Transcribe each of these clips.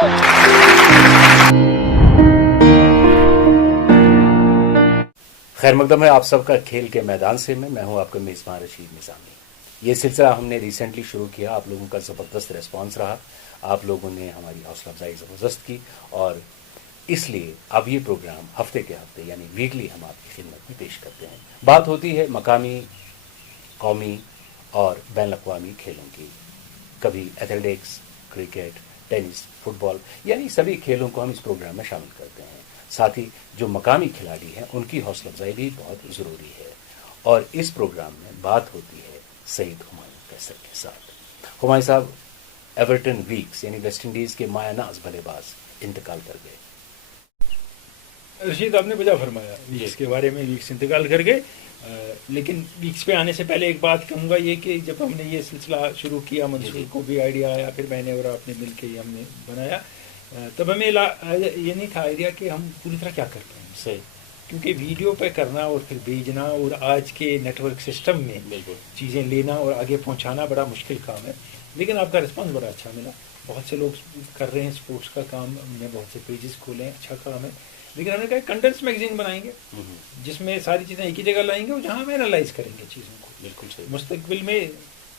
خیر مقدم ہے آپ سب کا کھیل کے میدان سے میں ہوں آپ کا میزبان رشید نظامی. یہ سلسلہ ہم نے ریسنٹلی شروع کیا, آپ لوگوں کا زبردست ریسپانس رہا, آپ لوگوں نے ہماری حوصلہ افزائی زبردست کی, اور اس لیے اب یہ پروگرام ہفتے کے ہفتے یعنی ویکلی ہم آپ کی خدمت میں پیش کرتے ہیں. بات ہوتی ہے مقامی, قومی اور بین الاقوامی کھیلوں کی. کبھی ایتھلیٹکس, کرکٹ, ٹینس, فٹ بال, یعنی سبھی کھیلوں کو ہم اس پروگرام میں شامل کرتے ہیں. ساتھ ہی جو مقامی کھلاڑی ہیں ان کی حوصلہ افزائی بھی بہت ضروری ہے. اور اس پروگرام میں بات ہوتی ہے سعید ہمایوں قیصر کے ساتھ. ہمایوں صاحب, ایورٹن ویکس یعنی ویسٹ انڈیز کے مایہ ناز بلے باز انتقال کر گئے. رشید آپ نے بجا فرمایا ویکس کے بارے میں, ویکس انتقال کر گئے. لیکن ویکس پہ آنے سے پہلے ایک بات کہوں گا یہ کہ جب ہم نے یہ سلسلہ شروع کیا, منصور کو بھی آئیڈیا آیا, پھر میں نے اور آپ نے مل کے یہ ہم نے بنایا, تب ہمیں یہ نہیں تھا آئیڈیا کہ ہم پوری طرح کیا کر رہے ہیں. صحیح. کیونکہ ویڈیو پہ کرنا اور پھر بھیجنا اور آج کے نیٹ ورک سسٹم میں چیزیں لینا اور آگے پہنچانا بڑا مشکل کام ہے. لیکن آپ کا رسپانس بڑا اچھا ملا, بہت سے لوگ کر رہے ہیں اسپورٹس کا کام, ہم نے بہت سے پیجز کھولے ہیں, اچھا کام ہے. لیکن ہم نے کہا کنٹینٹس میگزین بنائیں گے جس میں ساری چیزیں ایک ہی جگہ لائیں گے اور جہاں ہم اینالائز کریں گے چیزوں کو. بالکل صحیح. مستقبل میں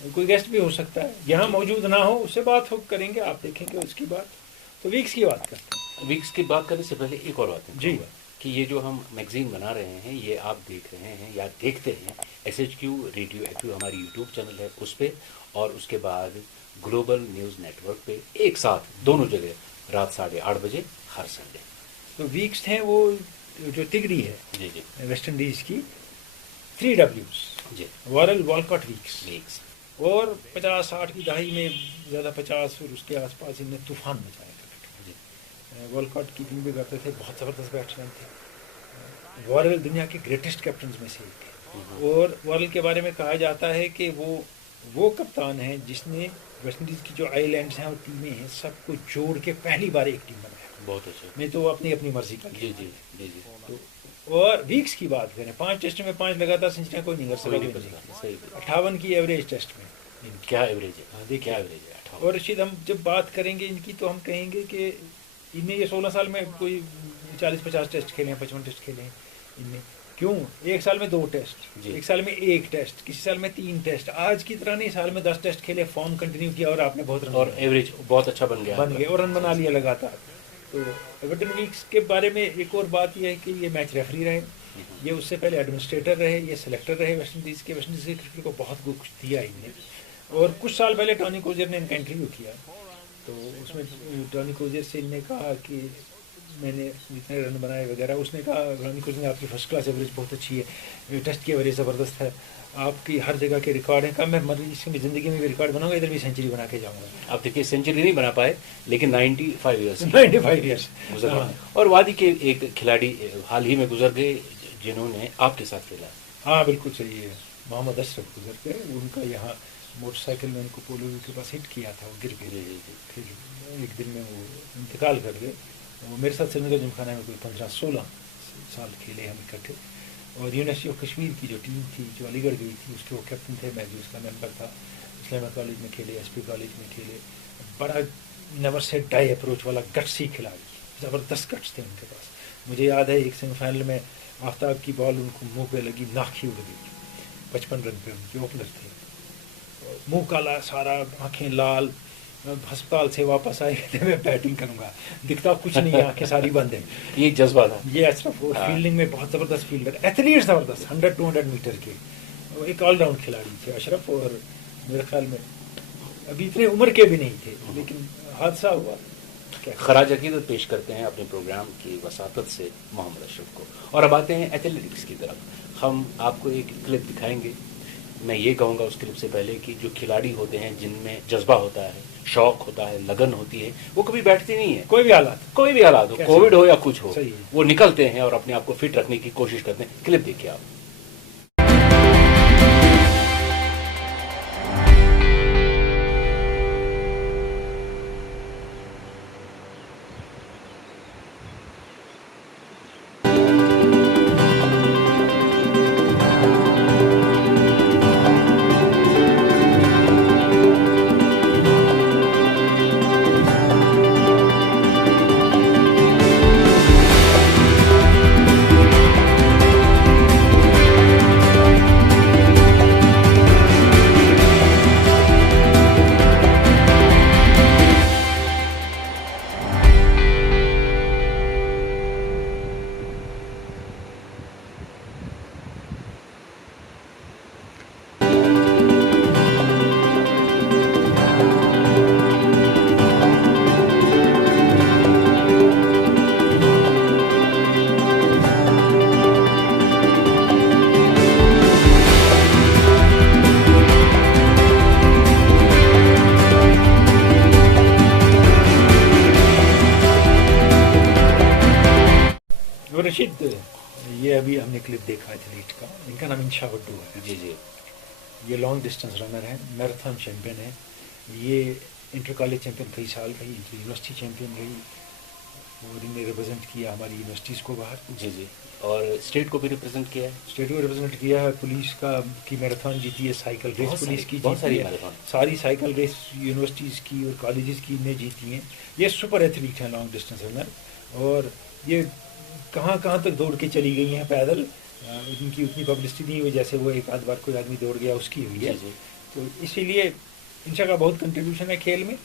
کوئی گیسٹ بھی ہو سکتا ہے, یہاں موجود نہ ہو, اس سے بات کریں گے, آپ دیکھیں گے اس کی بات. تو ویکس کی بات کرتے ہیں. ویکس کی بات کرنے سے پہلے ایک اور بات ہے جی, کہ یہ جو ہم میگزین بنا رہے ہیں یہ آپ دیکھ رہے ہیں یا دیکھتے ہیں SHQ ریڈیو ایکٹیو ہماری یوٹیوب چینل ہے اس پہ, اور اس کے بعد گلوبل نیوز نیٹ ورک پہ ایک ساتھ دونوں جگہ رات 8:30 بجے ہر سنڈے. تو ویکس ہیں وہ جو تگڑی ہے جی جی ویسٹ انڈیز کی 3Ws, جی وارل والکاٹ ویکس. ویکس اور 50-60 کی دہائی میں زیادہ 50 اور اس کے آس پاس ان نے طوفان مچایا کرکٹ. جی. والکاٹ کیپنگ بھی کرتے تھے, بہت زبردست بیٹسمین تھے. وارل دنیا کے گریٹسٹ کیپٹنز میں سے ایک ہے, اور وارل کے بارے میں کہا جاتا ہے کہ وہ کپتان ہیں جس نے ویسٹ انڈیز کی جو آئی لینڈس ہیں اور ٹیمیں ہیں سب کو جوڑ کے پہلی بار ایک ٹیم بنایا. بہت اچھا. میں تو اپنی مرضی کا. جی جی جی جی. اور ویکس کی بات کریں, 5 ٹیسٹ میں 5 لگاتار سنچریاں کوئی نہیں کر سکتا. 58 کی ایوریج ٹیسٹ میں. کیا ایوریج ہے, دیکھیں ایوریج ہے. اور رشید ہم جب بات کریں گے ان کی تو ہم کہیں گے کہ ان نے یہ 16 سال میں کوئی 40-50 ٹیسٹ کھیلے ہیں, 55 ٹیسٹ کھیلے ہیں ان نے. کیوں؟ ایک سال میں 2 ٹیسٹ, ایک سال میں 1 ٹیسٹ, کسی سال میں 3 ٹیسٹ. آج کی طرح نہیں, سال میں 10 ٹیسٹ کھیلے, فارم کنٹینیو کیا اور آپ نے بہت رن, اور ایوریج بہت اچھا بن گیا اور رن بنا لیا لگاتار. تو ایورٹن ویکس کے بارے میں ایک اور بات یہ ہے کہ یہ میچ ریفری رہے, یہ اس سے پہلے ایڈمنسٹریٹر رہے, یہ سلیکٹر رہے ویسٹ انڈیز کے کرکٹ کو بہت کچھ دیا ان نے. اور کچھ سال پہلے ٹانی کوزر نے ان کا انٹرویو کیا, تو اس میں ٹانی کوزر سے ان نے کہا کہ میں نے جتنے رن بنائے وغیرہ, اس نے کہا ٹانی کوزر نے آپ کی فرسٹ کلاس ایوریج بہت اچھی ہے, ٹیسٹ کی ایوریج زبردست ہے, آپ کی ہر جگہ کے ریکارڈ ہیں. کہا میں زندگی میں بھی ریکارڈ بناؤں گا, ادھر بھی سینچری بنا کے جاؤں گا. آپ دیکھیے سینچری نہیں بنا پائے لیکن 95 ایئرس گزر گئے. اور وادی کے ایک کھلاڑی حال ہی میں گزر گئے جنہوں نے آپ کے ساتھ کھیلا. ہاں بالکل صحیح ہے, محمد اشرف گزر گئے. ان کا یہاں موٹر سائیکل میں ان کو پولو کے پاس ہٹ کیا تھا, وہ گر گئے. پھر ایک دن میں وہ انتقال کر گئے. وہ میرے ساتھ سرینگر جم خانہ میں کوئی 15-16 سال کھیلے ہم اکٹھے. اور یونیورسٹی آف کشمیر کی جو ٹیم تھی جو علی گڑھ گئی تھی اس کے وہ کیپٹن تھے, میں بھی اس کا ممبر تھا. اسلامیہ کالج میں کھیلے, SP کالج میں کھیلے. بڑا نیور سیٹ ڈائی اپروچ والا گٹسی کھلاڑی, زبردست گٹس تھے ان کے پاس. مجھے یاد ہے ایک سیمی فائنل میں آفتاب کی بال ان کو منہ پہ لگی, ناک ہی اڑ گئی. 55 رن پہ ان کے اوپنر تھے, منہ کالا سارا, آنکھیں لال. ہسپتال سے واپس آئے, کہتے میں بیٹنگ کروں گا, دکھتا کچھ نہیں ہے, آنکھیں ساری بند ہیں. یہ جذبہ تھا. یہ اشرف فیلڈنگ میں بہت زبردست فیلڈر, ایتھلیٹ زبردست, 100-200 میٹر کے ایک آل راؤنڈ کھلاڑی تھے اشرف. اور میرے خیال میں ابھی اتنے عمر کے بھی نہیں تھے, لیکن حادثہ ہوا. خراج عقیدت پیش کرتے ہیں اپنے پروگرام کی وساطت سے محمد اشرف کو. اور اب آتے ہیں ایتھلیٹکس کی طرف. ہم آپ کو ایک کلپ دکھائیں گے. میں یہ کہوں گا اس کلپ سے پہلے کہ جو کھلاڑی ہوتے ہیں جن میں جذبہ ہوتا ہے, شوق ہوتا ہے, لگن ہوتی ہے, وہ کبھی بیٹھتی نہیں ہے. کوئی بھی حالات ہو, کووڈ ہو یا کچھ ہو, وہ نکلتے ہیں اور اپنے آپ کو فٹ رکھنے کی کوشش کرتے ہیں. کلپ دیکھیے آپ. रशीद, ये अभी हमने क्लिप देखा एथलीट का, इनका नाम इंशा वड्डू है। जी जी। ये लॉन्ग डिस्टेंस रनर है, मैराथन चैंपियन है, ये इंटर कॉलेज चैंपियन कई साल रही, यूनिवर्सिटी चैंपियन रही, और इन्हें रिप्रेजेंट किया हमारी यूनिवर्सिटीज़ को बाहर। जी जी। और स्टेट को भी रिप्रेजेंट किया है। स्टेट को रिप्रेजेंट किया है, पुलिस का की मैराथन जीती है, साइकिल रेस पुलिस की बहुत सारी जीती है, मैराथन। सारी साइकिल रेस यूनिवर्सिटीज़ की और कॉलेजेस की इन्हें जीती हैं। ये सुपर एथलीट हैं लॉन्ग डिस्टेंस रनर, और ये कहाँ कहाँ तक दौड़ के चली गई हैं पैदल। इनकी उतनी पब्लिसिटी नहीं हुई जैसे वो एक आध बार कोई आदमी दौड़ गया उसकी हुई है। जी जी। तो इसीलिए इंशा का बहुत कंट्रीब्यूशन है खेल में,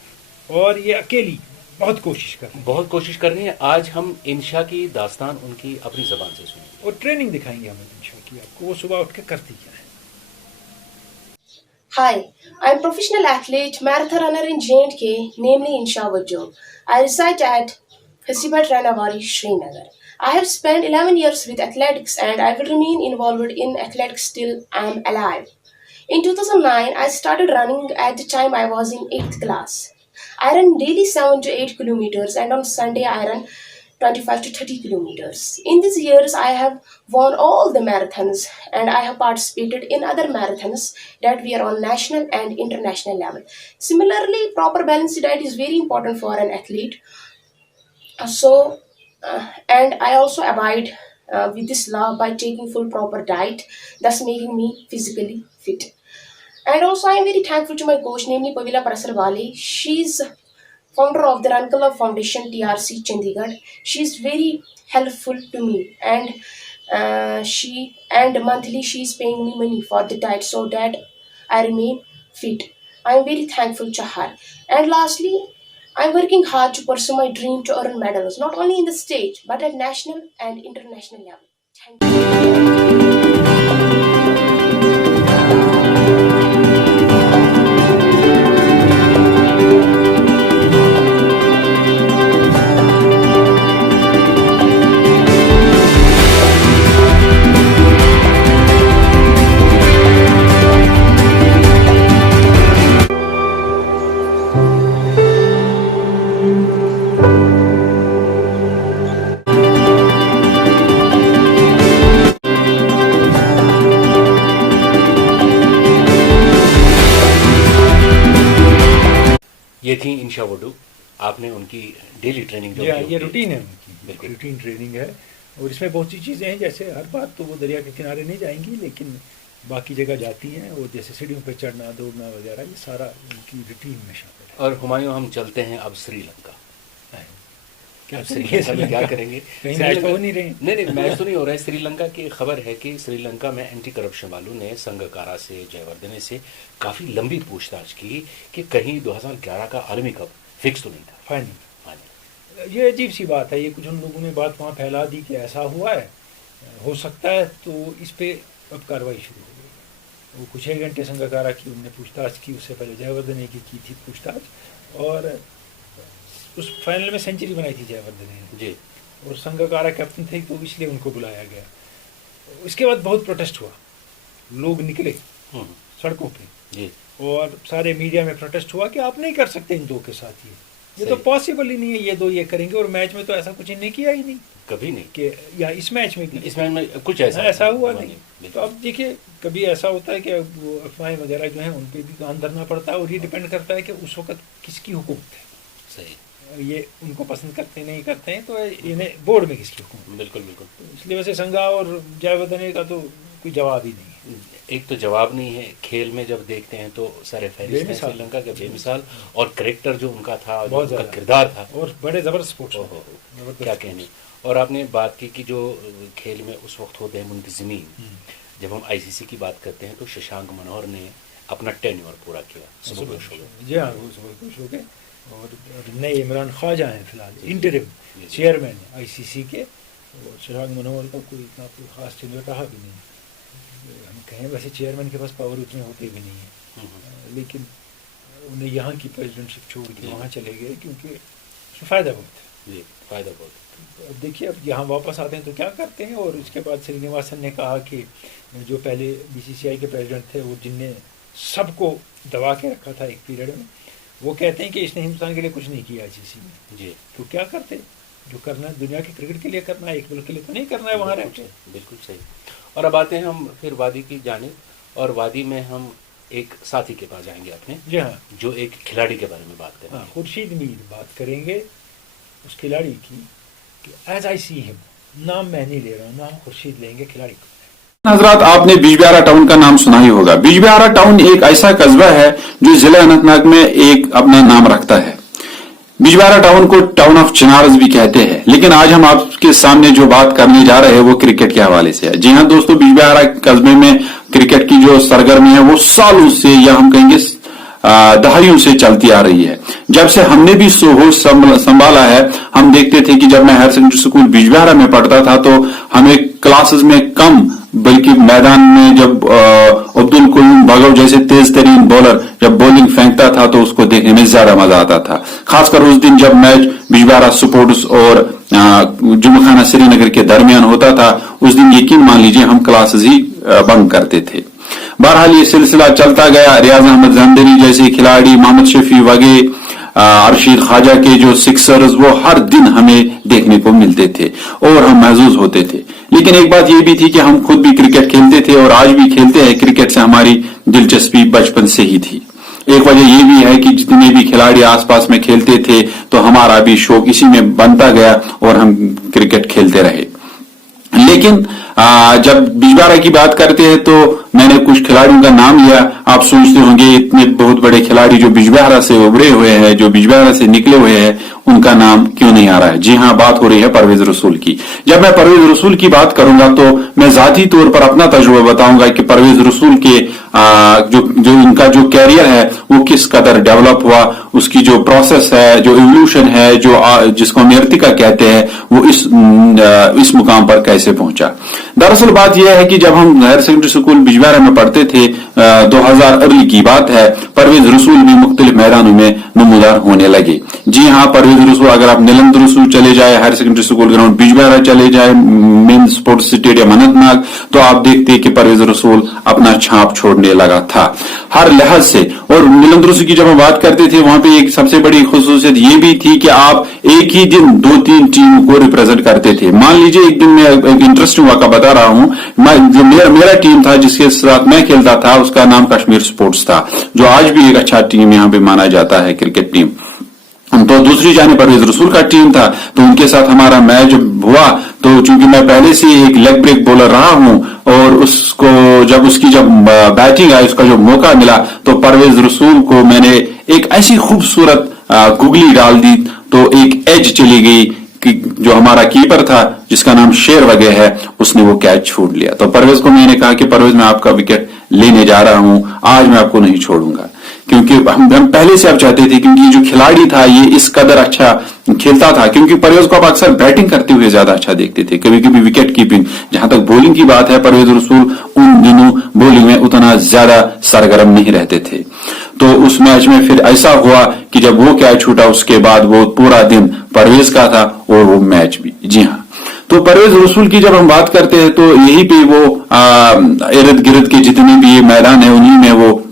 और ये अकेली बहुत कोशिश कर रही है, बहुत कोशिश कर रही हैं। आज हम इंशा की दास्तान उनकी अपनी ज़बान से सुनेंगे। और ट्रेनिंग दिखाएंगे हम इंशा की आपको, वो सुबह उठ के करती क्या है। Hi, I'm professional athlete, marathon runner in J&K, namely Insha Wajjo. I reside at Hasibat Ranawari, Srinagar. I have spent 11 years with athletics and I will remain involved in athletics till I am alive. In 2009, I started running at the time I was in 8th class. I run daily 7 to 8 kilometers and on Sunday I run 25 to 30 kilometers. In these years, I have won all the marathons and I have participated in other marathons that we are on national and international level. Similarly, proper balanced diet is very important for an athlete. And I also abide with this law by taking full proper diet, thus making me physically fit. And also, I am very thankful to my coach, namely Pavila Parasarwale. She's founder of the Run Club Foundation, TRC Chandigarh. She is very helpful to me, and monthly she is paying me money for the diet so that I remain fit. I am very thankful to her. And lastly, I am working hard to pursue my dream to earn medals, not only in the state but at national and international level. Thank you. ये थी इंशा वड्डू। आपने उनकी daily training जो ये routine है उनकी, बिल्कुल routine training है, और इसमें बहुत सी चीज़ें हैं। जैसे हर बात तो वो दरिया के किनारे नहीं जाएंगी, लेकिन बाकी जगह जाती हैं, और जैसे सीढ़ियों पे चढ़ना दौड़ना वगैरह, ये सारा उनकी रूटीन में शामिल है। और हुमायूं, हम चलते हैं अब श्रीलंका। क्या श्रीलंका में क्या करेंगे? कहीं मैच तो हो नहीं रहे। नहीं, मैच तो नहीं हो रहा है। श्रीलंका की खबर है कि श्रीलंका में एंटी करप्शन वालों ने संगकारा से, जयवर्धने से काफ़ी लंबी पूछताछ की कि कहीं 2011 का आलमी कप फिक्स तो नहीं था। फाइनल ये अजीब सी बात है। ये कुछ उन लोगों ने बात वहाँ फैला दी कि ऐसा हुआ है, हो सकता है, तो इस पर अब कार्रवाई शुरू हो गई। वो कुछ एक घंटे संगकारा की उनने पूछताछ की, उससे पहले जयवर्धने की थी पूछताछ, और उस फाइनल में सेंचुरी बनाई थी जयवर्धने ने जी, और संगकारा कैप्टन थे, तो इसलिए उनको बुलाया गया। उसके बाद बहुत प्रोटेस्ट हुआ, लोग निकले सड़कों पे जी, और सारे मीडिया में प्रोटेस्ट हुआ कि आप नहीं कर सकते इन दो के साथ, ये तो पॉसिबल ही नहीं है, ये दो ये करेंगे। और मैच में तो ऐसा कुछ इन्हें किया ही नहीं, कभी नहीं कि या इस मैच में भी इस मैच में कुछ ऐसा हुआ नहीं। तो अब देखिए, कभी ऐसा होता है कि वो अफवाहें वगैरह जो हैं उन पर भी कान धरना पड़ता है, और ये डिपेंड करता है कि उस वक्त किसकी हुकूमत है। सही, ये उनको पसंद करते नहीं करते हैं, तो इन्हें बोर्ड में किसकी हुकूमत। बिल्कुल बिल्कुल। तो इसलिए वैसे संगा और जयवर्धने का तो कोई जवाब ही नहीं है। एक तो जवाब नहीं है, खेल में जब देखते हैं तो सारे फहरिस्त हैं श्रीलंका के, बेमिसाल, और करेक्टर जो उनका था, जो उनका किरदार था, और बड़े ज़बरदस्त स्पोर्ट्स, क्या कहने। और आपने बात की कि जो खेल में उस वक्त होते हैं मुंतज़मीन, जब हम आईसीसी की बात करते हैं तो शशांक मनोहर ने अपना टेन्योर पूरा किया, सुबह जी हाँ, वो सुबह हो गए, और नए इमरान ख्वाजा हैं फिलहाल इंटरिम चेयरमैन आईसीसी के। और शशांक मनोहर का कोई इतना कोई खास टेन्योर रहा भी नहीं, हम कहें वैसे चेयरमैन के पास पावर उतने होते भी नहीं है, लेकिन उन्हें यहाँ की प्रेसिडेंटशिप छोड़ के वहाँ चले गए, क्योंकि उसमें फ़ायदा बहुत है। जी, फ़ायदा बहुत। अब देखिए, अब यहाँ वापस आते हैं तो क्या करते हैं। और इसके बाद श्रीनिवासन ने कहा कि जो पहले बीसीसीआई के प्रेसिडेंट थे, वो जिनने सबको दबा के रखा था एक पीरियड में, वो कहते हैं कि इसने हिंदुस्तान के लिए कुछ नहीं किया आईसीसी में, जी, तो क्या करते। जो करना है दुनिया के क्रिकेट के लिए करना है, एक मुल्क के लिए तो नहीं करना है वहाँ रह के। बिल्कुल सही। और अब आते हैं हम फिर वादी की जानिब, और वादी में हम एक साथी के पास जाएंगे अपने, जी हाँ, जो एक खिलाड़ी के बारे में बात करेंगे। हाँ, खुर्शीद मीर बात करेंगे उस खिलाड़ी की कि एज आई सी हिम, नाम मैं नहीं ले रहा हूँ, नाम खुर्शीद लेंगे खिलाड़ी को। हजरात, आपने बिजबिहारा टाउन का नाम सुना ही होगा। बिजबिहारा टाउन एक ऐसा कस्बा है जो जिला अनंतनाग में एक अपना नाम रखता है। बिजबिहारा टाउन को टाउन ऑफ चिनार्स भी कहते हैं, लेकिन आज हम आपके सामने जो बात करने जा रहे हैं वो क्रिकेट के हवाले से है। जी हाँ दोस्तों, बिजबिहारा कस्बे में क्रिकेट की जो सरगर्मी है वो सालों से, या हम कहेंगे दहाइयों से चलती आ रही है। जब से हमने भी होश संभाला है, हम देखते थे कि जब मैं हायर सेकेंडरी स्कूल बिजबिहारा में पढ़ता था तो हमें क्लासेस में कम, बल्कि मैदान में जब अब्दुल कयूम भगव जैसे तेज तरीन बॉलर जब बॉलिंग फेंकता था तो उसको देखने में ज्यादा मजा आता था। खासकर उस दिन जब मैच बिजबिहारा स्पोर्ट्स और जुम्मखाना श्रीनगर के दरमियान होता था, उस दिन यकीन मान लीजिए हम क्लासेस ही बंद करते थे। बहरहाल ये सिलसिला चलता गया। रियाज अहमद जंदरी जैसे खिलाड़ी, मोहम्मद शफी वगे, अरशीद ख्वाजा के जो सिक्सर्स, वो हर दिन हमें देखने को मिलते थे और हम महसूस होते थे। लेकिन एक बात ये भी थी कि हम खुद भी क्रिकेट खेलते थे और आज भी खेलते हैं। क्रिकेट से हमारी दिलचस्पी बचपन से ही थी। एक वजह यह भी है कि जितने भी खिलाड़ी आसपास में खेलते थे तो हमारा भी शौक इसी में बनता गया और हम क्रिकेट खेलते रहे। लेकिन जब बिजबिहारा की बात करते हैं तो मैंने कुछ खिलाड़ियों का नाम लिया। आप सोचते होंगे इतने बहुत बड़े खिलाड़ी जो बिजबिहारा से उभरे हुए हैं, जो बिजबिहारा से निकले हुए हैं, उनका नाम क्यों नहीं आ रहा है। जी हाँ, बात हो रही है परवेज रसूल की। जब मैं परवेज रसूल की बात करूंगा तो मैं जाती तौर पर अपना तजुर्बा बताऊंगा कि परवेज रसूल के जो इनका जो कैरियर है वो किस कदर डेवलप हुआ, उसकी जो प्रोसेस है, जो इवोल्यूशन है, जो जिसको हम इर्तिका कहते हैं, वो इस मुकाम पर कैसे पहुंचा। दरअसल बात यह है कि जब हम हायर सेकेंडरी स्कूल बिजबिहारा में पढ़ते थे, 2000 अर्ली की बात है, परवेज रसूल भी मुख्तलिफ मैदानों में नमूदार होने लगे। जी हाँ, परवेज रसूल, अगर आप नीलंद रसूल चले जाए, higher secondary school ground Bijbehara चले जाए, मेन स्पोर्ट्स स्टेडियम अनंतनाग, तो आप देखते हैं कि परवेज रसूल अपना छाप छोड़ने लगा था हर लिहाज से। और नीलंद रसूल की जब हम बात करते थे, वहां पे एक सबसे बड़ी खुसूसियत ये भी थी कि आप एक ही दिन 2-3 टीम को रिप्रेजेंट करते थे। मान लीजिए एक दिन मैं एक इंटरेस्टिंग वाक़ा बता रहा हूं, जो मेरा टीम था जिसके साथ मैं खेलता था, उसका नाम कश्मीर स्पोर्ट्स था, जो आज भी एक अच्छा टीम यहां पे माना जाता है, क्रिकेट टीम। तो दूसरी जानिब परवेज रसूल का टीम था, तो उनके साथ हमारा मैच हुआ। तो चूंकि मैं पहले से एक लेग ब्रेक बॉलर रहा हूं और उसको जब बैटिंग आई, उसका जो मौका मिला, तो परवेज रसूल को मैंने एक ऐसी खूबसूरत गुगली डाल दी, तो एक एज चली गई कि जो हमारा कीपर था जिसका नाम शेर वगे है, उसने वो कैच छोड़ लिया। तो परवेज को मैंने कहा कि परवेज, मैं आपका विकेट लेने जा रहा हूं, आज मैं आपको नहीं छोड़ूंगा। क्योंकि हम पहले से अब चाहते थे, क्योंकि जो खिलाड़ी था ये इस कदर अच्छा खेलता था, क्योंकि परवेज को आप अक्सर बैटिंग करते हुए ज्यादा अच्छा देखते थे, कभी कभी विकेट कीपिंग। जहां तक बॉलिंग की बात है, परवेज रसूल उन दिनों बॉलिंग में उतना ज्यादा सरगर्म नहीं रहते थे। तो उस मैच में फिर ऐसा हुआ कि जब वो कैच छूटा, उसके बाद वो पूरा दिन परवेज का था और वो मैच भी। जी हाँ, तो परवेज रसूल की जब हम बात करते हैं तो यही पे वो इर्द गिर्द के जितने भी ये मैदान है उन्हीं में वो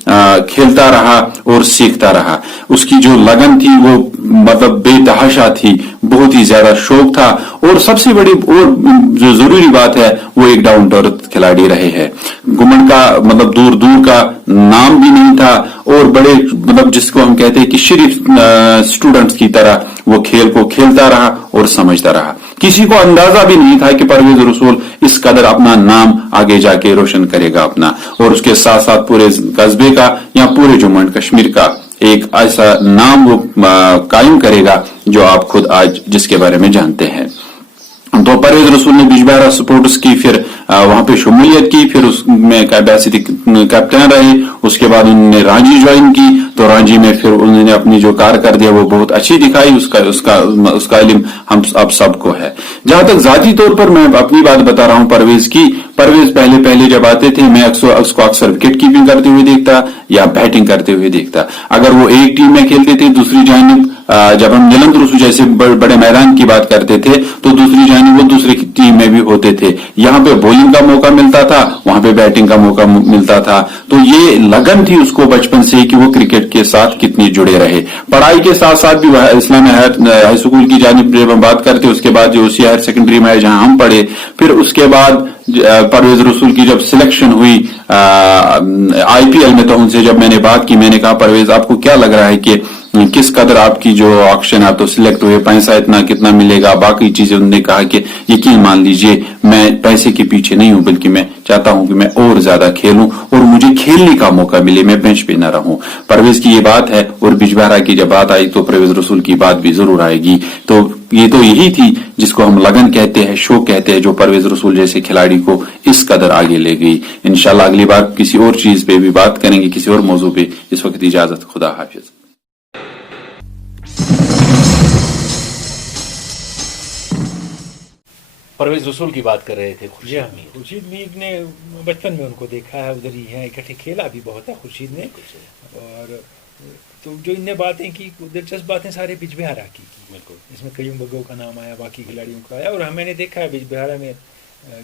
खेलता रहा और सीखता रहा। उसकी जो लगन थी वो मतलब बेतहाशा थी, बहुत ही ज्यादा शौक था। और सबसे बड़ी और जो जरूरी बात है, वो एक डाउन टू अर्थ खिलाड़ी रहे हैं। घुमंड का मतलब दूर दूर का नाम भी नहीं था, और बड़े मतलब जिसको हम कहते हैं कि शरीफ स्टूडेंट्स की तरह वो खेल को खेलता रहा और समझता रहा। किसी को अंदाजा भी नहीं था कि परवेज रसूल इस कदर अपना नाम आगे जाके रोशन करेगा अपना, और उसके साथ साथ पूरे कस्बे का या पूरे जम्मू एंड कश्मीर का एक ऐसा नाम वो कायम करेगा जो आप खुद आज जिसके बारे में जानते हैं। तो परवेज रसूल ने बिजबिहारा स्पोर्ट्स की फिर वहां पे शमूलियत की, फिर उसमें कैपेसिटी कैप्टन रहे। उसके बाद उन्होंने रांची ज्वाइन की, तो रांची में फिर उन्होंने अपनी जो कारकर्दगी वो बहुत अच्छी दिखाई। उसका इल्म हम अब सबको है। जहां तक जाती तौर पर मैं अपनी बात बता रहा हूं परवेज की, परवेज पहले जब आते थे मैं उसको अक्सर विकेट कीपिंग करते हुए देखता या बैटिंग करते हुए देखता। अगर वो एक टीम में खेलते थे, दूसरी जानिब जब हम नीलंद रसूल जैसे बड़े मैदान की बात करते थे, तो दूसरी जानिब वो दूसरी टीम में भी होते थे। यहाँ पे बॉलिंग का मौका मिलता था, वहां पे बैटिंग का मौका मिलता था। तो ये लगन थी उसको बचपन से कि वो क्रिकेट के साथ कितनी जुड़े रहे। पढ़ाई के साथ साथ भी इस्लामी हाई स्कूल की जानिब जब हम बात करते, उसके बाद जो उसी हायर सेकेंडरी में जहां हम पढ़े, फिर उसके बाद परवेज रसूल की जब सिलेक्शन हुई आईपीएल में, तो उनसे जब मैंने बात की, मैंने कहा परवेज आपको क्या लग रहा है कि किस कदर आपकी जो ऑक्शन आप तो सिलेक्ट हुए, पैसा इतना कितना मिलेगा, बाकी चीजें। उन्होंने कहा कि यकीन मान लीजिए मैं पैसे के पीछे नहीं हूं, बल्कि मैं चाहता हूं कि मैं और ज्यादा खेलूं और मुझे खेलने का मौका मिले, मैं बेंच पे न रहूं। परवेज की ये बात है, और बिजबहरा की जब बात आई तो परवेज रसूल की बात भी जरूर आएगी। तो ये तो यही थी जिसको हम लगन कहते हैं, शौक कहते हैं, जो परवेज रसूल जैसे खिलाड़ी को इस कदर आगे ले गई। इंशाल्लाह अगली बार किसी और चीज पे भी बात करेंगे, किसी और मौजू पे। इस वक्त इजाजत, खुदा हाफिज। परवेज रसूल की बात कर रहे थे खुर्शीद मीर। खुर्शीद मीर ने बचपन में उनको देखा है, उधर ही है, इकट्ठे खेला भी बहुत है खुर्शीद ने। और तो जो इनने बातें की, दिलचस्प बातें सारे बिजबहरा की। बिल्कुल, इसमें कईयों बग्गों का नाम आया, बाकी खिलाड़ियों का आया। और मैंने देखा है बिजबहरा में,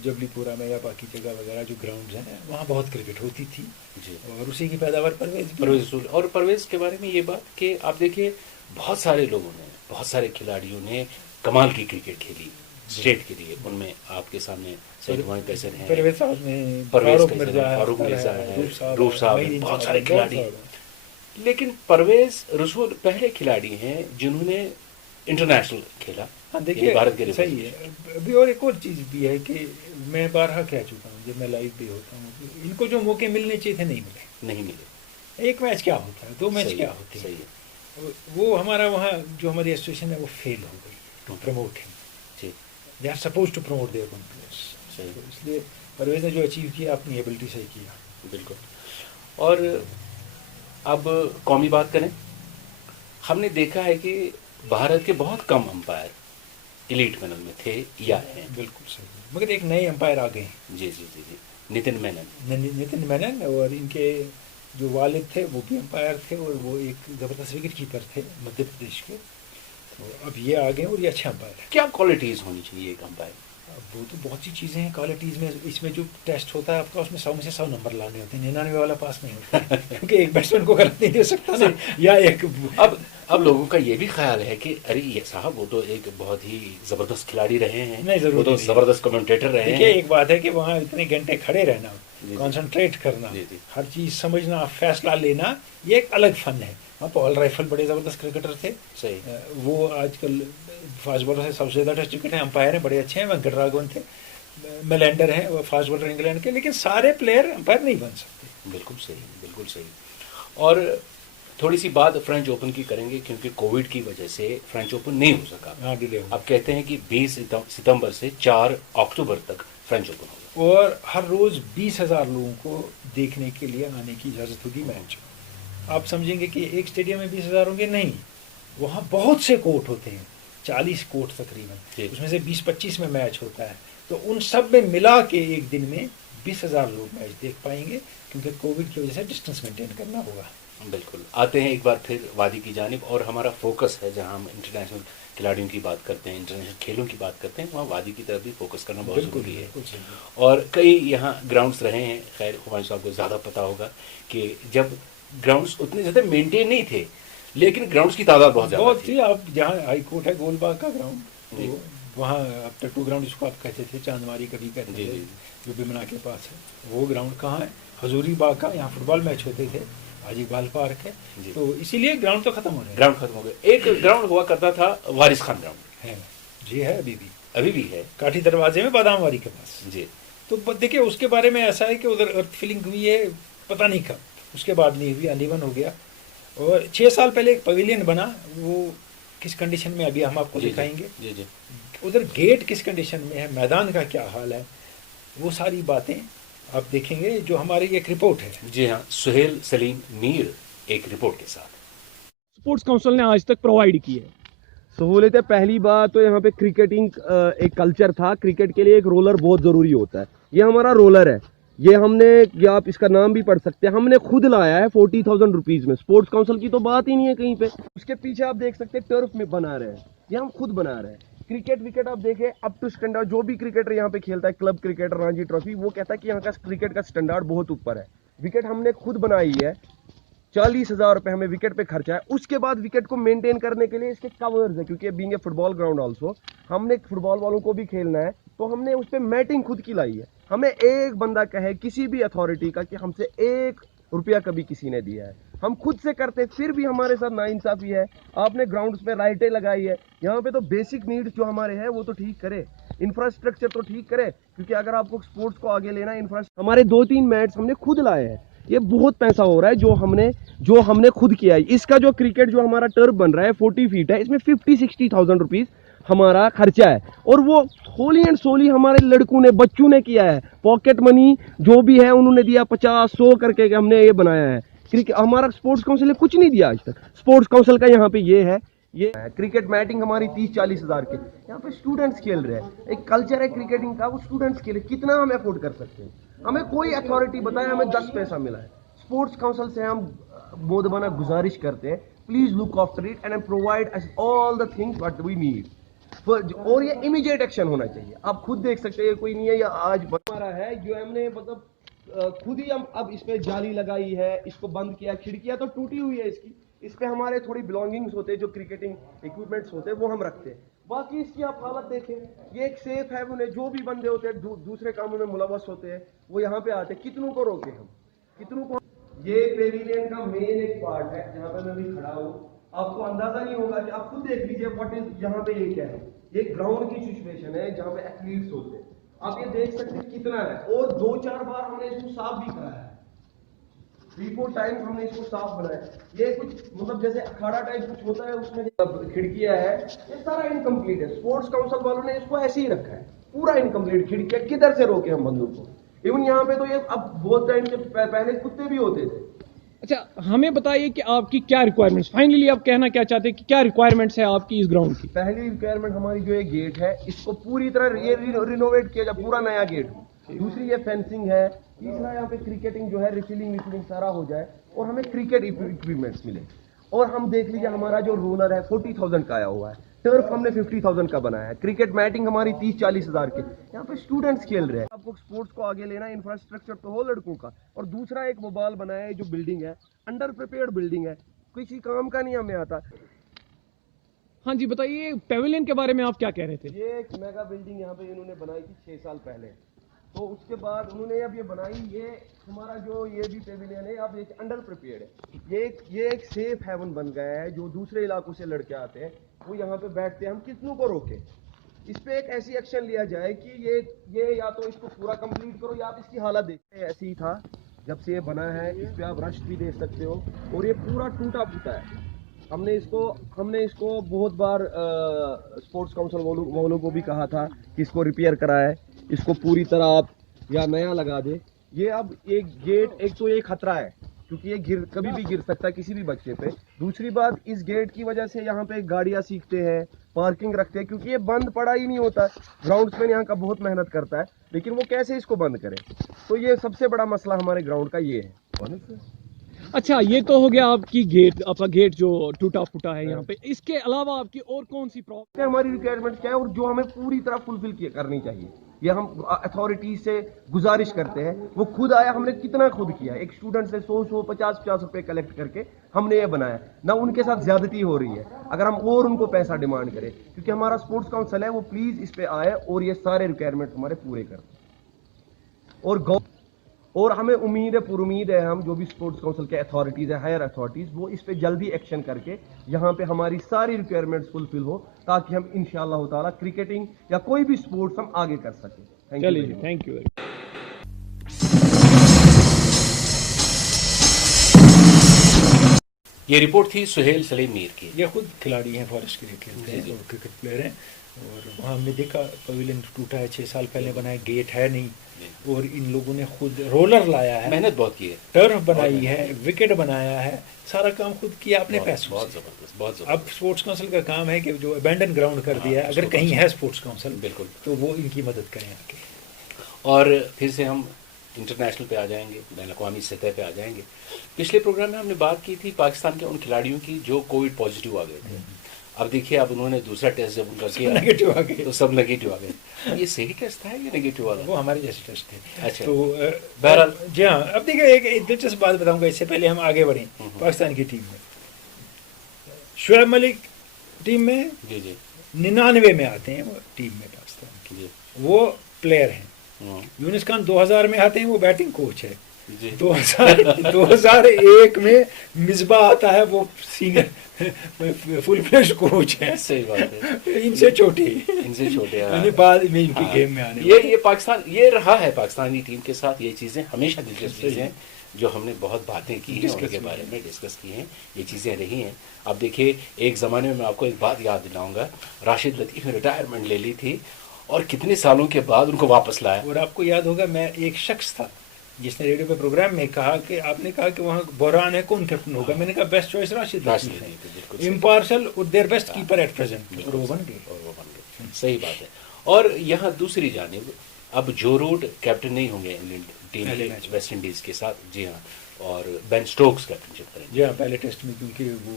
जबलीपुरा में या बाकी जगह वगैरह जो ग्राउंड हैं, वहाँ बहुत क्रिकेट होती थी जी। और उसी की पैदावार परवेज रसूल। और परवेज के बारे में ये बात कि आप देखिए, बहुत सारे लोगों ने, बहुत सारे खिलाड़ियों ने कमाल की क्रिकेट खेली स्टेट के लिए। उनमें आपके सामने सईद हुमायूं कैसर हैं, परवेज साहब में फारूक मिर्जा है, रूफ साहब, बहुत सारे खिलाड़ी। लेकिन परवेज रसूल पहले खिलाड़ी हैं जिन्होंने इंटरनेशनल खेला। हाँ देखिए, भारत के सही है। अभी और एक और चीज़ भी है कि मैं बारहा कह चुका हूँ जब मैं लाइव भी होता हूँ, इनको जो मौके मिलने चाहिए थे नहीं मिले। एक मैच क्या होता है, 2 मैच क्या होते हैं, वो हमारा वहाँ जो हमारी एसोसिएशन है वो फेल हो गई to promote him. They are suppose to promote their own players. इसलिए परवेज ने जो अचीव किया अपनी एबिलिटी से किया। बिल्कुल। और अब कौमी बात करें, हमने देखा है कि भारत के बहुत कम अंपायर एलीट पैनल में थे या हैं। बिल्कुल सही, मगर एक नए अंपायर आ गए हैं। जी जी जी जी, नितिन मेनन। और इनके जो वालिद थे वो भी अंपायर थे और वो एक ज़बरदस्त विकेट कीपर थे मध्य प्रदेश के। तो अब ये आ गए और ये अच्छे अंपायर है। क्या क्वालिटीज़ होनी चाहिए एक अंपायर? वो तो बहुत सी चीज़ें हैं क्वालिटीज़ में। इसमें जो टेस्ट होता है आपका, उसमें 100 में से 100 नंबर लाने होते हैं, 99 वाला पास नहीं होता क्योंकि एक बैट्समैन को गलत नहीं दे सकता ना, या एक अब लोगों का ये भी ख्याल है कि अरे ये साहब वो तो एक बहुत ही जबरदस्त खिलाड़ी रहे हैं, नहीं, वो तो जबरदस्त कमेंटेटर रहे हैं। एक बात है कि वहाँ इतने घंटे खड़े रहना, कंसंट्रेट करना, हर चीज़ समझना, फैसला लेना, ये एक अलग फन है। वहाँ पॉल राइफल बड़े ज़बरदस्त क्रिकेटर थे। सही। वो आजकल फास्ट बॉलर से सबसे ज़्यादा टेस्ट क्रिकेट हैं, अंपायर हैं, बड़े अच्छे हैं। वेंकटराघवन थे, मेलेंडर हैं, वो फास्ट बॉलर इंग्लैंड के। लेकिन सारे प्लेयर अंपायर नहीं बन सकते। बिल्कुल सही, बिल्कुल सही। और थोड़ी सी बात फ्रेंच ओपन की करेंगे, क्योंकि कोविड की वजह से फ्रेंच ओपन नहीं हो सका। हाँ, डिले हो। अब कहते हैं कि 20 सितंबर से 4 अक्टूबर तक फ्रेंच ओपन होगा और हर रोज़ 20,000 लोगों को देखने के लिए आने की इजाज़त होगी मैच। आप समझेंगे कि एक स्टेडियम में 20,000 होंगे, नहीं, वहाँ बहुत से कोर्ट होते हैं, 40 कोर्ट तकरीबन, उसमें से 20-25 में मैच होता है। तो उन सब में मिला के एक दिन में 20,000 लोग मैच देख पाएंगे, क्योंकि कोविड की वजह से डिस्टेंस मेंटेन करना होगा। बिल्कुल। आते हैं एक बार फिर वादी की जानिब, और हमारा फोकस है, जहां हम इंटरनेशनल खिलाड़ियों की बात करते हैं, इंटरनेशनल खेलों की बात करते हैं, वहाँ वादी की तरफ भी फोकस करना बहुत ज़रूरी है। और कई यहाँ ग्राउंड्स रहे हैं, खैर हुमायूं साहब को ज़्यादा पता होगा कि जब ग्राउंड्स उतने ज़्यादा मेंटेन नहीं थे, लेकिन ग्राउंड्स की तादाद बहुत ज़्यादा थी। आप जहाँ हाई कोर्ट है गोलबाग का ग्राउंड, तो वहाँ अब टट्टू ग्राउंड जिसको आप कहते थे, चांदमारी कभी कहते थे, जो बिमना के पास है, वो ग्राउंड कहाँ है? हजूरी बाग का, यहाँ फुटबॉल मैच होते थे, आज इकबाल पार्क है। तो इसीलिए ग्राउंड तो खत्म हो रहे, ग्राउंड खत्म हो गए। एक ग्राउंड हुआ करता था वारिस खान ग्राउंड है जी, है अभी भी है, काठी दरवाजे में बादामवारी के पास जी। तो देखिए उसके बारे में ऐसा है कि उधर अर्थ फिलिंग हुई है, पता नहीं कब, उसके बाद नहीं हुई, अनइवन हो गया। और 6 साल पहले एक पवेलियन बना, वो किस कंडीशन में अभी हम आपको दिखाएंगे। जी। उधर गेट किस कंडीशन में है, मैदान का क्या हाल है, वो सारी बातें आप देखेंगे जो हमारी एक रिपोर्ट है। जी हाँ, सुहेल सलीम मीर एक रिपोर्ट के साथ। स्पोर्ट्स काउंसिल ने आज तक प्रोवाइड की है सहूलियतें। पहली बात तो यहाँ पे क्रिकेटिंग एक कल्चर था, क्रिकेट के लिए एक रोलर बहुत ज़रूरी होता है। ये हमारा रोलर है, ये हमने, या आप इसका नाम भी पढ़ सकते हैं, हमने खुद लाया है 40,000 रुपीज़ में। स्पोर्ट्स काउंसिल की तो बात ही नहीं है कहीं पे। उसके पीछे आप देख सकते हैं टर्फ में बना रहे हैं, ये हम खुद बना रहे हैं। क्रिकेट विकेट आप देखें अप टू स्टैंडर्ड, जो भी क्रिकेटर यहाँ पे खेलता है, क्लब क्रिकेटर, रणजी ट्रॉफी, वो कहता है कि यहाँ का क्रिकेट का स्टैंडर्ड बहुत ऊपर है। विकेट हमने खुद बनाई है, 40,000 रुपये हमें विकेट पे खर्चा है। उसके बाद विकेट को मेंटेन करने के लिए इसके कवर्स है, क्योंकि being a football ground also हमने फुटबॉल वालों को भी खेलना है, तो हमने उस पर मैटिंग खुद की लाई है। हमें एक बंदा कहे किसी भी अथॉरिटी का कि हमसे 1 रुपया कभी किसी ने दिया है, हम खुद से करते, फिर भी हमारे साथ नाइंसाफी है। आपने ग्राउंड्स पे लाइटें लगाई है, यहाँ पे तो बेसिक नीड्स जो हमारे हैं वो तो ठीक करे, इंफ्रास्ट्रक्चर तो ठीक करे, क्योंकि अगर आपको स्पोर्ट्स को आगे लेना है, हमारे 2-3 मैट्स हमने खुद लाए हैं। ये बहुत पैसा हो रहा है जो हमने खुद किया है। इसका जो क्रिकेट जो हमारा टर्फ बन रहा है 40 फीट है, इसमें 50-60,000 रुपीज़ हमारा खर्चा है, और वो होली एंड सोली हमारे लड़कों ने, बच्चों ने किया है। पॉकेट मनी जो भी है उन्होंने दिया, 50-100 करके हमने ये बनाया है। क्रिकेट हमारा स्पोर्ट्स काउंसिल ने कुछ नहीं दिया आज तक। स्पोर्ट्स काउंसिल का यहाँ पे ये है क्रिकेट मैटिंग हमारी 30-40 हज़ार के, यहाँ पे स्टूडेंट्स खेल रहे हैं। एक कल्चर है क्रिकेटिंग का, वो स्टूडेंट्स खेले, कितना हम अफोर्ड कर सकते हैं? हमें कोई अथॉरिटी बताए हमें 10 पैसा मिला है। स्पोर्ट्स काउंसिल से हम मोदबाना गुजारिश करते हैं, please look after it and provide us all the things what we need, और ये इमीडिएट एक्शन होना चाहिए। आप खुद देख सकते हैं, कोई नहीं है, या आज बना रहा है जो हमने मतलब खुद ही हम अब इस पे जाली लगाई है, इसको बंद किया, खिड़कियां तो टूटी हुई है इसकी, इस पे हमारे थोड़ी बिलोंगिंग्स होते हैं, जो क्रिकेटिंग इक्विपमेंट्स होते हैं वो हम रखते हैं। बाकी इसकी आप हालत देखें, ये एक सेफ है, उन्हें जो भी बंदे होते हैं दूसरे कामों में मुलवस होते हैं वो यहाँ पे आते हैं। कितनों को रोके हम, कितनों को? ये पेविलियन का मेन एक पार्ट है जहाँ पे मैं भी खड़ा हूँ। आपको अंदाजा नहीं होगा कि आप खुद देख लीजिए व्हाट इज यहाँ पे, ये क्या है, ये ग्राउंड की सिचुएशन है जहाँ पे एथलीट्स होते हैं। आप ये देख सकते हैं कितना है, और 2-4 बार हमने इसको साफ भी कराया है, 3-4 टाइम्स हमने इसको साफ बनाया। ये कुछ मतलब जैसे अखाड़ा टाइप कुछ होता है, उसमें खिड़कियां है, ये सारा इनकम्प्लीट है। स्पोर्ट्स काउंसिल वालों ने इसको ऐसे ही रखा है, पूरा इनकम्प्लीट। खिड़कियां किधर से रोके हम बंदों को? इवन यहाँ पे तो ये अब बहुत टाइम से पहले कुत्ते भी होते थे। अच्छा, हमें बताइए कि आपकी क्या रिक्वायरमेंट्स, फाइनली आप कहना क्या चाहते हैं कि क्या रिक्वायरमेंट्स है आपकी इस ग्राउंड की? पहली रिक्वायरमेंट हमारी जो ये गेट है, इसको पूरी तरह ये रिनोवेट किया जाए, पूरा नया गेट हो। दूसरी ये फेंसिंग है। तीसरा यहाँ पे क्रिकेटिंग जो है, रिफिलिंग सारा हो जाए, और हमें क्रिकेट इक्विपमेंट्स मिले। और हम देख लीजिए हमारा जो रोलर है 40,000 का आया हुआ है, टर्फ हमने 50,000 का बनाया है, क्रिकेट मैटिंग हमारी 30-40 हज़ार के। यहाँ पे स्टूडेंट्स खेल रहे हैं। आपको स्पोर्ट्स को आगे लेना, इंफ्रास्ट्रक्चर तो हो लड़कों का, और दूसरा एक मोबाइल बनाया है, जो बिल्डिंग है अंडर प्रिपेयर्ड बिल्डिंग है, किसी काम का नहीं हमें आता। हाँ जी, बताइए पेविलियन के बारे में आप क्या कह रहे थे? ये एक मेगा बिल्डिंग यहाँ पे इन्होंने बनाई थी 6 साल पहले, तो उसके बाद उन्होंने अब ये बनाई, ये हमारा जो ये भी पेविलियन है, अब ये अंडर प्रिपेयर्ड है। ये एक सेफ हेवन बन गया है, जो दूसरे इलाकों से लड़के आते हैं वो यहाँ पे बैठते हैं। हम कितनों को रोके? इस पे एक ऐसी एक्शन लिया जाए कि ये या तो इसको पूरा कंप्लीट करो, या आप इसकी हालत देखते। ऐसे ही था जब से ये बना है, इस पे आप रश भी देख सकते हो, और ये पूरा टूटा फूटा है। हमने इसको बहुत बार स्पोर्ट्स काउंसिल वालों को भी कहा था कि इसको रिपेयर कराए, इसको पूरी तरह आप या नया लगा दे। ये अब एक गेट, एक तो ये खतरा है क्योंकि ये कभी भी गिर सकता है किसी भी बच्चे पे। दूसरी बात, इस गेट की वजह से यहाँ पे गाड़ियाँ सीखते हैं, पार्किंग रखते हैं, क्योंकि ये बंद पड़ा ही नहीं होता। ग्राउंड्समैन यहाँ का बहुत मेहनत करता है, लेकिन वो कैसे इसको बंद करे? तो ये सबसे बड़ा मसला हमारे ग्राउंड का ये है। अच्छा, ये तो हो गया आपकी गेट, आपका गेट जो टूटा फूटा है यहाँ पे। इसके अलावा आपकी और कौन सी प्रॉब्लम? हमारी रिक्वायरमेंट क्या है, और जो हमें पूरी तरह फुलफिल करनी चाहिए, ये हम अथॉरिटी से गुजारिश करते हैं। वो खुद आया, हमने कितना खुद किया, एक स्टूडेंट से 100 50 रुपए कलेक्ट करके हमने ये बनाया ना। उनके साथ ज्यादती हो रही है, अगर हम और उनको पैसा डिमांड करें, क्योंकि हमारा स्पोर्ट्स काउंसिल है, वो प्लीज इस पे आए और ये सारे रिक्वायरमेंट हमारे पूरे करें। और हमें उम्मीद है, पुरुमीद है, हम जो भी स्पोर्ट्स काउंसिल के अथॉरिटीज़ है, हायर अथॉरिटीज़, वो इस पे जल्दी एक्शन करके यहाँ पे हमारी सारी रिक्वायरमेंट्स फुलफिल हो, ताकि हम इंशाअल्लाह ताला क्रिकेटिंग या कोई भी स्पोर्ट्स हम आगे कर सकें। चलिए, थैंक यू। ये रिपोर्ट थी सुहेल सलीम मीर की। ये खुद खिलाड़ी हैं, फॉरेस्ट के लिए खेलते हैं और क्रिकेट प्लेयर हैं। और वहाँ हमने देखा पवेलियन टूटा है, 6 साल पहले बनाया, गेट है नहीं, और इन लोगों ने खुद रोलर लाया है, मेहनत बहुत की है, टर्फ बनाई है, विकेट बनाया है, सारा काम खुद किया अपने पैसों। बहुत जबरदस्त, बहुत जबरदस्त। अब स्पोर्ट्स काउंसिल का काम है कि जो अबैंडन ग्राउंड कर दिया है, अगर कहीं है स्पोर्ट्स काउंसिल, बिल्कुल, तो वो इनकी मदद करें आके। और फिर से हम इंटरनेशनल पे आ जाएंगे, बैन-अक़वामी सतह पे आ जाएंगे। पिछले प्रोग्राम में हमने बात की थी पाकिस्तान के उन खिलाड़ियों की जो कोविड पॉजिटिव आ गए थे। अब देखिए अब उन्होंने दूसरा टेस्ट जब उनका किया नेगेटिव आ गए, तो सब नेगेटिव आ गए। ये सही टेस्ट था या नेगेटिव वाला? वो हमारे जैसे टेस्ट थे। अच्छा। तो बहरहाल जी हाँ, अब देखिए एक दिलचस्प बात बताऊंगा, इससे पहले हम आगे बढ़ें। पाकिस्तान की टीम में शुएब मलिक टीम में जी जी 99 में आते हैं वो टीम में पाकिस्तान की, जी वो प्लेयर हैं। हम्म, यूनिस खान 2000 में आते हैं, वो बैटिंग कोच है। जी 2001 में मिसबा आता है, वो सीनियर फुल फ्लेश कोच है। सही बात है, इनसे छोटे, इनसे छोटे हाँ। यानी बाद में इनकी हाँ, गेम में आने ये पाकिस्तान ये रहा है पाकिस्तानी टीम के साथ, ये चीजें हमेशा दिलचस्प चीजें हैं जो हमने बहुत बातें की हैं उनके बारे में डिस्कस की हैं, ये चीजें रही हैं। अब देखिए एक जमाने में मैं आपको एक बात याद दिलाऊंगा, राशिद लतीफ ने रिटायरमेंट ले ली थी और कितने सालों के बाद उनको वापस लाया। और आपको याद होगा, मैं एक शख्स था जिसने रेडियो पे प्रोग्राम में कहा कि आपने कहा कि वहाँ बहरान है, कौन कैप्टन होगा? मैंने कहा बेस्ट चॉइस राशिद लतीफ है, इम्पार्शल और their best keeper at present, और वो बन गए। सही बात है। और यहाँ दूसरी जानिब अब जो रूट कैप्टन नहीं होंगे इंग्लैंड टीम के वेस्ट इंडीज के साथ, जी हाँ, और बेन स्टोक्स कैप्टनशिप करेंगे। जी हाँ, पहले टेस्ट में, क्योंकि वो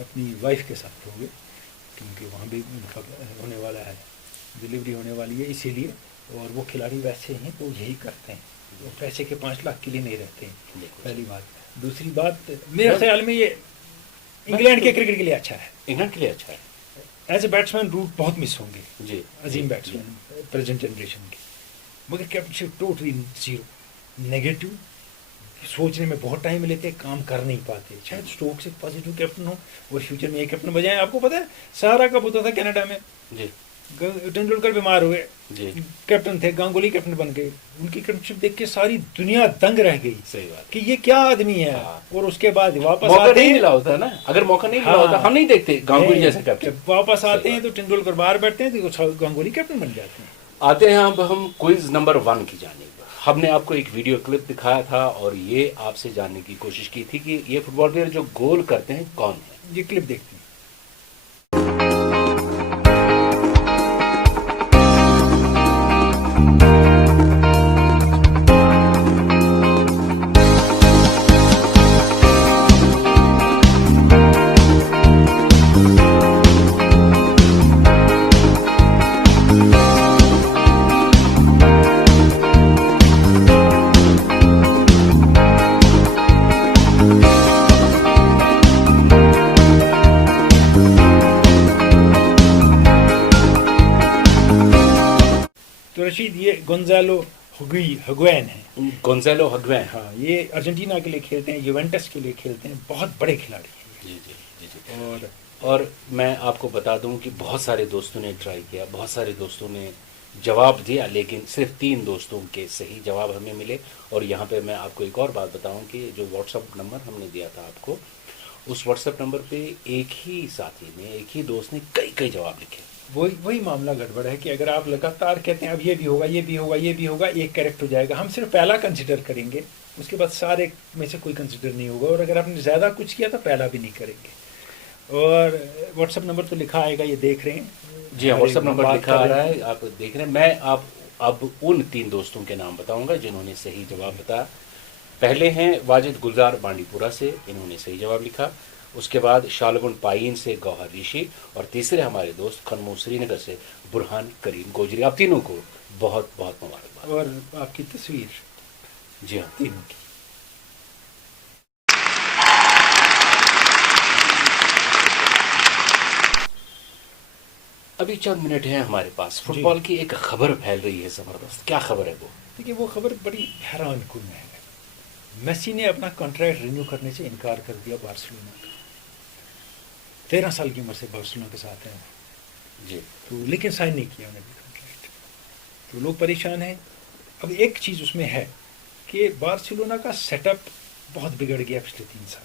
अपनी वाइफ के साथ होंगे, क्योंकि वहाँ भी उनका होने वाला है, डिलीवरी होने वाली है, इसीलिए। और वो खिलाड़ी वैसे हैं तो यही करते हैं, वो पैसे के 5 लाख के लिए नहीं रहते हैं, पहली बात। दूसरी बात, मेरे ख्याल में ये इंग्लैंड के क्रिकेट के लिए अच्छा है, इंग्लैंड के लिए अच्छा है। एज ए बैट्समैन रूट बहुत मिस होंगे, जी अजीम बैट्समैन प्रेजेंट जनरेशन के, मगर कैप्टनशिप टोटली जीरो, नेगेटिव, सोचने में बहुत टाइम लेते, काम कर नहीं पाते। शायद स्टोक्स एक पॉजिटिव कैप्टन हो और फ्यूचर में एक कैप्टन बजाएं। आपको पता है सहारा कब होता था कनाडा में? जी तेंदुलकर बीमार हुए, जी कैप्टन थे, गांगुली कैप्टन बन गए, उनकी कैप्टनशिप देख के सारी दुनिया दंग रह गई सही बात कि ये क्या आदमी है। हाँ। और उसके बाद वापस मौका आते नहीं हैं, मिला होता ना, अगर मौका नहीं मिला हाँ। होता हम नहीं देखते गांगुली जैसे कैप्टन। जब वापस आते हैं तो तेंदुलकर बाहर बैठते हैं तो गांगुली कैप्टन बन जाते हैं। आते हैं अब हम क्विज नंबर 1 की जानिब। हमने आपको एक वीडियो क्लिप दिखाया था और ये आपसे जानने की कोशिश की थी कि ये फुटबॉल प्लेयर जो गोल करते हैं कौन है। ये क्लिप देखते हैं। तो रशीद, ये गोंजालो हिगुएन है। गोंजालो हिगुएन, हाँ, ये अर्जेंटीना के लिए खेलते हैं, यूवेंटस के लिए खेलते हैं, बहुत बड़े खिलाड़ी हैं। जी जी जी जी। और और मैं आपको बता दूं कि बहुत सारे दोस्तों ने ट्राई किया, बहुत सारे दोस्तों ने जवाब दिया, लेकिन सिर्फ 3 दोस्तों के सही जवाब हमें मिले। और यहाँ पे मैं आपको एक और बात बताऊं कि जो व्हाट्सएप नंबर हमने दिया था आपको, उस व्हाट्सएप नंबर पे एक ही साथी ने, एक ही दोस्त ने कई जवाब लिखे। वही मामला गड़बड़ है कि अगर आप लगातार कहते हैं अब ये भी होगा, ये भी होगा, ये भी होगा, एक करेक्ट हो जाएगा, हम सिर्फ पहला कंसिडर करेंगे, उसके बाद सारे में से कोई कंसिडर नहीं होगा। और अगर आपने ज़्यादा कुछ किया तो पहला भी नहीं करेंगे। और व्हाट्सएप नंबर तो लिखा आएगा, ये देख रहे हैं। जी हाँ, व्हाट्सएप नंबर लिखा आ रहा है, आप देख रहे हैं। मैं अब उन 3 दोस्तों के नाम बताऊंगा जिन्होंने सही जवाब बताया। पहले हैं वाजिद गुलजार बांडीपुरा से, इन्होंने सही जवाब लिखा। उसके बाद शालगुन पाइन से गौहर ऋषि, और तीसरे हमारे दोस्त खनमू श्रीनगर से बुरहान करीम गोजरी। आप तीनों को बहुत बहुत मुबारकबाद। और आपकी तस्वीर, जी हाँ, तीनों की। अभी चंद मिनट हैं हमारे पास। फुटबॉल की एक खबर फैल रही है जबरदस्त। क्या खबर है वो? देखिए, वो खबर बड़ी हैरान कुन है। मेसी ने अपना कॉन्ट्रैक्ट रिन्यू करने से इनकार कर दिया बार्सिलोना का। 13 साल की उम्र से बार्सिलोना के साथ हैं जी, तो, लेकिन साइन नहीं किया उन्होंने कॉन्ट्रैक्ट, तो लोग परेशान हैं। अब एक चीज़ उसमें है कि बार्सिलोना का सेटअप बहुत बिगड़ गया पिछले 3 साल।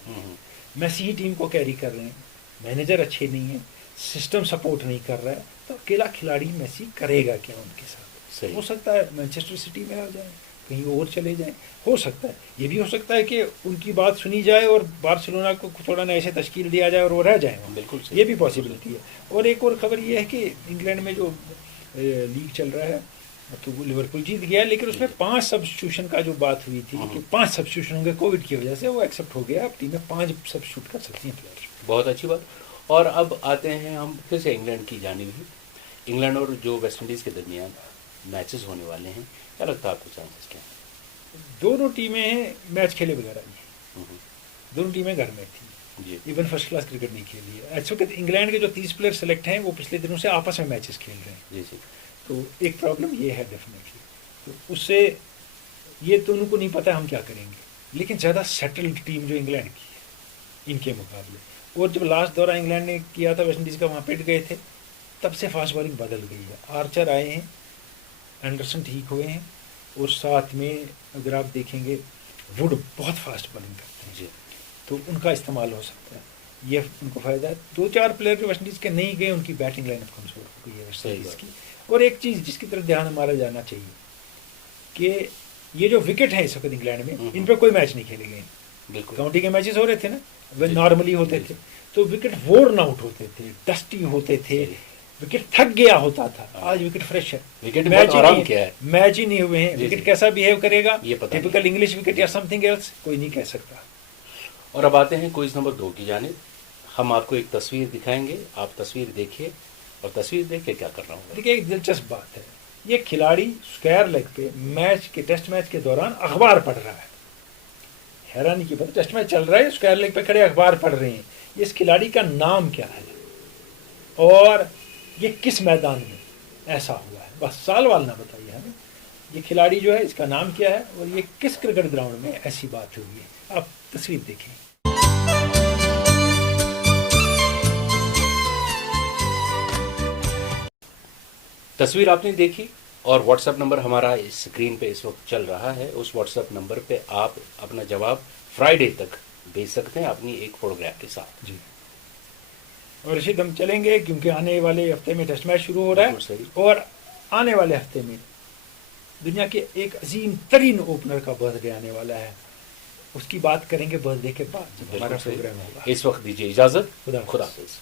मेसी ही टीम को कैरी कर रहे हैं, मैनेजर अच्छे नहीं है, सिस्टम सपोर्ट नहीं कर रहा है, तो अकेला खिलाड़ी मेसी करेगा क्या उनके साथ? सही। हो सकता है मैनचेस्टर सिटी में आ जाए, कहीं और चले जाएं, हो सकता है। ये भी हो सकता है कि उनकी बात सुनी जाए और बार्सिलोना को थोड़ा ना ऐसे तश्कील दिया जाए और वो रह जाए। बिल्कुल सही। ये भी पॉसिबिलिटी है। और एक और खबर ये है कि इंग्लैंड में जो लीग चल रहा है, तो वो लिवरपूल जीत गया, लेकिन उसमें 5 सब्स्टिट्यूशन का जो बात हुई थी कि 5 सब्स्टिट्यूशन होंगे कोविड की वजह से, वो एक्सेप्ट हो गया। अब टीम में 5 सब्स्टिट्यूट कर सकती हैं प्लेयर। बहुत अच्छी बात। اور اب آتے ہیں ہم پھر سے انگلینڈ کی جانب ہی. انگلینڈ اور جو ویسٹ انڈیز کے درمیان میچز ہونے والے ہیں, کیا لگتا ہے آپ کو چانسز کیا ہیں؟ دونوں ٹیمیں میچ کھیلے بغیر آئی ہیں, دونوں ٹیمیں گھر میں تھیں, جی ایون فرسٹ کلاس کرکٹ نہیں کھیلی ہے. اس وقت انگلینڈ کے جو 30 پلیئر سلیکٹ ہیں وہ پچھلے دنوں سے آپس میں میچز کھیل رہے ہیں, جی جی تو ایک پرابلم یہ ہے ڈیفینیٹلی. تو اس سے یہ تو ان کو نہیں پتہ ہم کیا کریں گے, لیکن زیادہ سیٹلڈ ٹیم جو انگلینڈ کی ہے ان کے مقابلے. اور جب لاسٹ دورہ انگلینڈ نے کیا تھا ویسٹ انڈیز کا, وہاں پٹ گئے تھے, تب سے فاسٹ بالنگ بدل گئی ہے. آرچر آئے ہیں, اینڈرسن ٹھیک ہوئے ہیں, اور ساتھ میں اگر آپ دیکھیں گے ووڈ بہت فاسٹ بالنگ کرتے ہیں, جی تو ان کا استعمال ہو سکتا ہے, یہ ان کو فائدہ ہے. 2-4 پلیئر جو ویسٹ انڈیز کے نہیں گئے, ان کی بیٹنگ لائن اپ کمزور ہو گئی ہے ویسٹ انڈیز کی. اور ایک چیز جس کی طرف دھیان ہمارا جانا چاہیے کہ یہ جو وکٹ ہیں اس وقت انگلینڈ میں, ان پہ کوئی میچ نہیں کھیلے گئے. بالکل کاؤنٹی کے میچز ہو رہے تھے نا, نارملی ہوتے تھے, تو وکٹ وورن آؤٹ ہوتے تھے, ڈسٹی ہوتے تھے, وکٹ تھک گیا ہوتا تھا. آج وکٹ فریش ہے, وکٹ بہت آرام کیا ہے, میچ ہی نہیں ہوئے ہیں. وکٹ کیسا بیہیو کرے گا, یہ پتہ نہیں. ٹپیکل انگلش وکٹ یا سم تھنگ ایلس, کوئی نہیں کہہ سکتا. اور اب آتے ہیں کوئز نمبر 2 کی جانب. ہم آپ کو ایک تصویر دکھائیں گے, آپ تصویر دیکھیے اور تصویر دیکھ کے کیا کر رہا ہوں. دیکھیے ایک دلچسپ بات ہے, یہ کھلاڑی اسکوائر لیگ پہ میچ کے ٹیسٹ میچ کے دوران اخبار پڑھ رہا ہے. حیرانی کی بات, ٹیسٹ میچ چل رہا ہے, اسکوائر لیگ پہ کھڑے اخبار پڑھ رہے ہیں. یہ اس کھلاڑی کا نام کیا ہے اور یہ کس میدان میں ایسا ہوا ہے, بس سال وال نہ بتائیے ہمیں. یہ کھلاڑی جو ہے اس کا نام کیا ہے اور یہ کس کرکٹ گراؤنڈ میں ایسی بات ہوئی ہے. آپ تصویر دیکھیں. تصویر آپ نے دیکھی, اور واٹس ایپ نمبر ہمارا اسکرین پہ اس وقت چل رہا ہے. اس واٹس ایپ نمبر پہ آپ اپنا جواب فرائیڈے تک بھیج سکتے ہیں اپنی ایک فوٹوگراف کے ساتھ. جی, اور رشید ہم چلیں گے کیونکہ آنے والے ہفتے میں ٹیسٹ میچ شروع ہو رہا بالکل ہے, صحیح. اور آنے والے ہفتے میں دنیا کے ایک عظیم ترین اوپنر کا برتھ ڈے آنے والا ہے. اس کی بات کریں گے برتھ ڈے کے بعد جب ہمارا بالکل صحیح. پروگرام ہوگا. اس وقت دیجیے اجازت. خدا خدا حافظ.